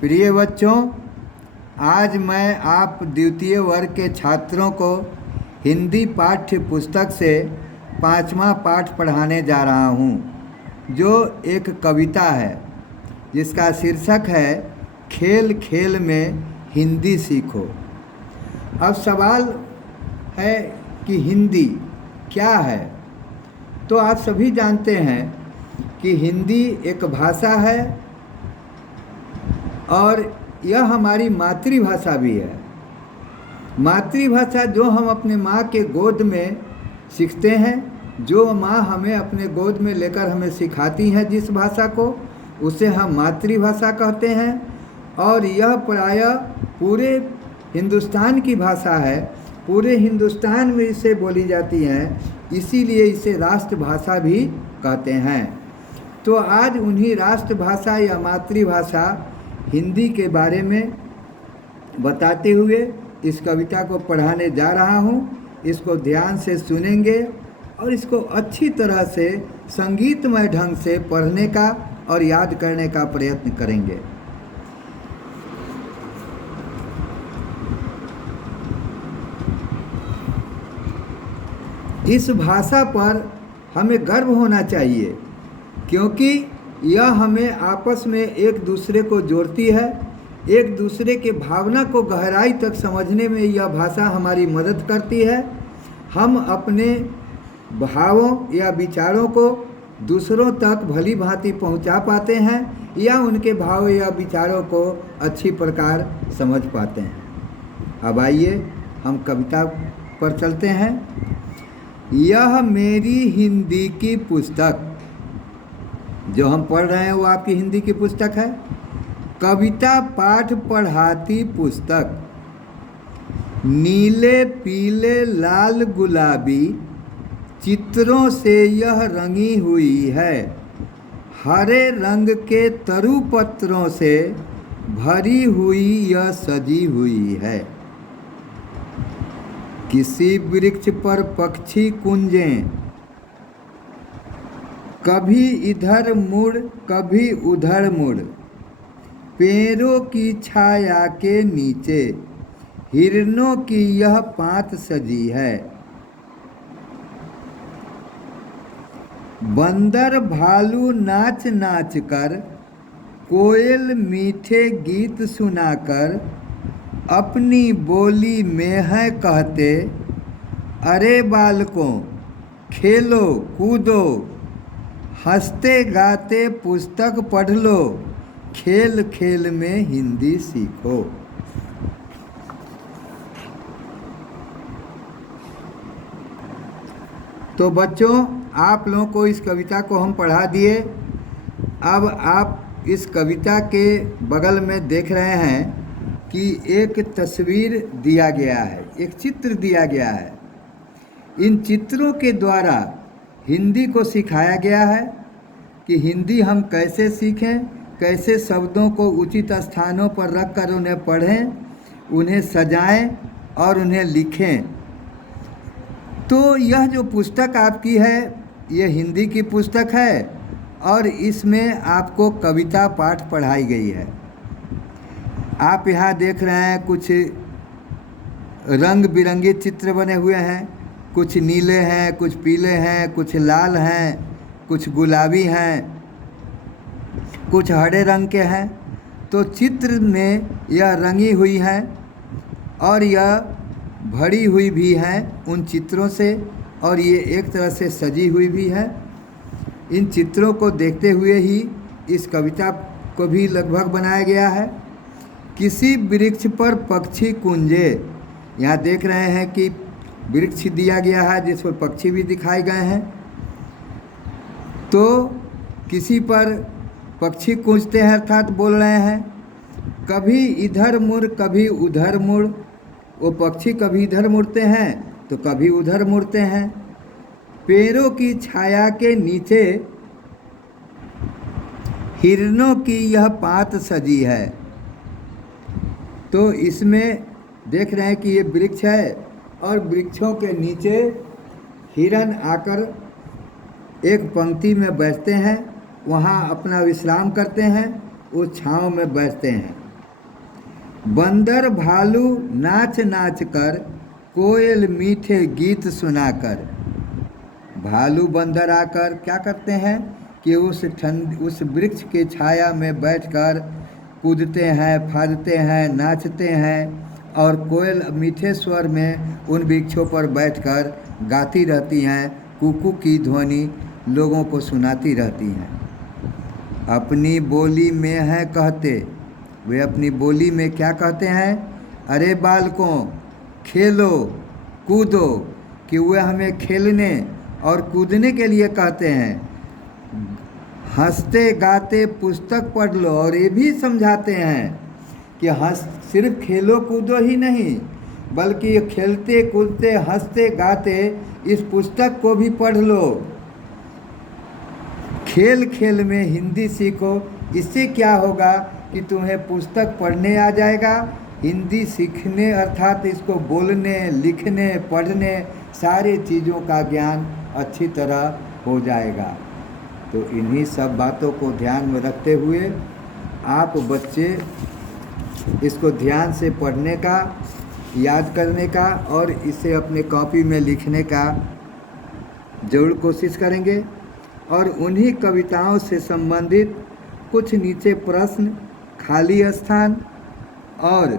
प्रिय बच्चों, आज मैं आप द्वितीय वर्ग के छात्रों को हिंदी पाठ्य पुस्तक से 5वां पाठ पढ़ाने जा रहा हूँ, जो एक कविता है जिसका शीर्षक है खेल खेल में हिंदी सीखो। अब सवाल है कि हिंदी क्या है। तो आप सभी जानते हैं कि हिंदी एक भाषा है और यह हमारी मातृभाषा भी है। मातृभाषा जो हम अपने माँ के गोद में सीखते हैं, जो माँ हमें अपने गोद में लेकर हमें सिखाती हैं जिस भाषा को, उसे हम मातृभाषा कहते हैं। और यह प्रायः पूरे हिंदुस्तान की भाषा है, पूरे हिंदुस्तान में इसे बोली जाती है, इसीलिए इसे राष्ट्रभाषा भी कहते हैं। तो आज उन्हीं राष्ट्रभाषा या मातृभाषा हिंदी के बारे में बताते हुए इस कविता को पढ़ाने जा रहा हूँ। इसको ध्यान से सुनेंगे और इसको अच्छी तरह से संगीतमय ढंग से पढ़ने का और याद करने का प्रयत्न करेंगे। इस भाषा पर हमें गर्व होना चाहिए, क्योंकि यह हमें आपस में एक दूसरे को जोड़ती है, एक दूसरे के भावना को गहराई तक समझने में यह भाषा हमारी मदद करती है। हम अपने भावों या विचारों को दूसरों तक भली भांति पहुंचा पाते हैं या उनके भाव या विचारों को अच्छी प्रकार समझ पाते हैं। अब आइए हम कविता पर चलते हैं। यह मेरी हिंदी की पुस्तक, जो हम पढ़ रहे हैं वो आपकी हिंदी की पुस्तक है। कविता पाठ पढ़ाती पुस्तक, नीले पीले लाल गुलाबी चित्रों से यह रंगी हुई है, हरे रंग के तरु पत्रों से भरी हुई यह सजी हुई है। किसी वृक्ष पर पक्षी कुंजें, कभी इधर मुड़ कभी उधर मुड़, पेड़ों की छाया के नीचे हिरनों की यह पात सजी है। बंदर भालू नाच नाच कर, कोयल मीठे गीत सुनाकर अपनी बोली में है कहते, अरे बालकों खेलो कूदो, हंसते गाते पुस्तक पढ़ लो, खेल खेल में हिंदी सीखो। तो बच्चों, आप लोगों को इस कविता को हम पढ़ा दिए। अब आप इस कविता के बगल में देख रहे हैं कि एक तस्वीर दिया गया है, एक चित्र दिया गया है। इन चित्रों के द्वारा हिंदी को सिखाया गया है कि हिंदी हम कैसे सीखें, कैसे शब्दों को उचित स्थानों पर रखकर उन्हें पढ़ें, उन्हें सजाएं और उन्हें लिखें। तो यह जो पुस्तक आपकी है, ये हिंदी की पुस्तक है और इसमें आपको कविता पाठ पढ़ाई गई है। आप यहाँ देख रहे हैं कुछ रंग बिरंगे चित्र बने हुए हैं, कुछ नीले हैं, कुछ पीले हैं, कुछ लाल हैं, कुछ गुलाबी हैं, कुछ हरे रंग के हैं। तो चित्र में यह रंगी हुई है और यह भरी हुई भी है उन चित्रों से, और ये एक तरह से सजी हुई भी है। इन चित्रों को देखते हुए ही इस कविता को भी लगभग बनाया गया है। किसी वृक्ष पर पक्षी कुंजे, यहाँ देख रहे हैं कि वृक्ष दिया गया है जिस पर पक्षी भी दिखाए गए हैं। तो किसी पर पक्षी कूंजते हैं, अर्थात बोल रहे हैं। कभी इधर मुड़ कभी उधर मुड़, वो पक्षी कभी इधर मुड़ते हैं तो कभी उधर मुड़ते हैं। पेड़ों की छाया के नीचे हिरनों की यह पात सजी है। तो इसमें देख रहे हैं कि ये वृक्ष है और वृक्षों के नीचे हिरन आकर एक पंक्ति में बैठते हैं, वहाँ अपना विश्राम करते हैं, उस छांव में बैठते हैं। बंदर भालू नाच नाच कर, कोयल मीठे गीत सुनाकर। भालू बंदर आकर क्या करते हैं कि उस वृक्ष के छाया में बैठकर कूदते हैं, फादते हैं, नाचते हैं, और कोयल मीठे स्वर में उन वृक्षों पर बैठकर गाती रहती हैं, कुकू की ध्वनि लोगों को सुनाती रहती हैं। अपनी बोली में है कहते, वे अपनी बोली में क्या कहते हैं? अरे बालकों, खेलो कूदो, कि वे हमें खेलने और कूदने के लिए कहते हैं। हंसते गाते पुस्तक पढ़ लो, और ये भी समझाते हैं कि सिर्फ खेलो कूदो ही नहीं, बल्कि खेलते कूदते हंसते गाते इस पुस्तक को भी पढ़ लो। खेल खेल में हिंदी सीखो। इससे क्या होगा कि तुम्हें पुस्तक पढ़ने आ जाएगा, हिंदी सीखने अर्थात इसको बोलने, लिखने, पढ़ने, सारे चीज़ों का ज्ञान अच्छी तरह हो जाएगा। तो इन्हीं सब बातों को ध्यान में रखते हुए आप बच्चे इसको ध्यान से पढ़ने का, याद करने का और इसे अपने कॉपी में लिखने का जरूर कोशिश करेंगे। और उन्हीं कविताओं से संबंधित कुछ नीचे प्रश्न, खाली स्थान और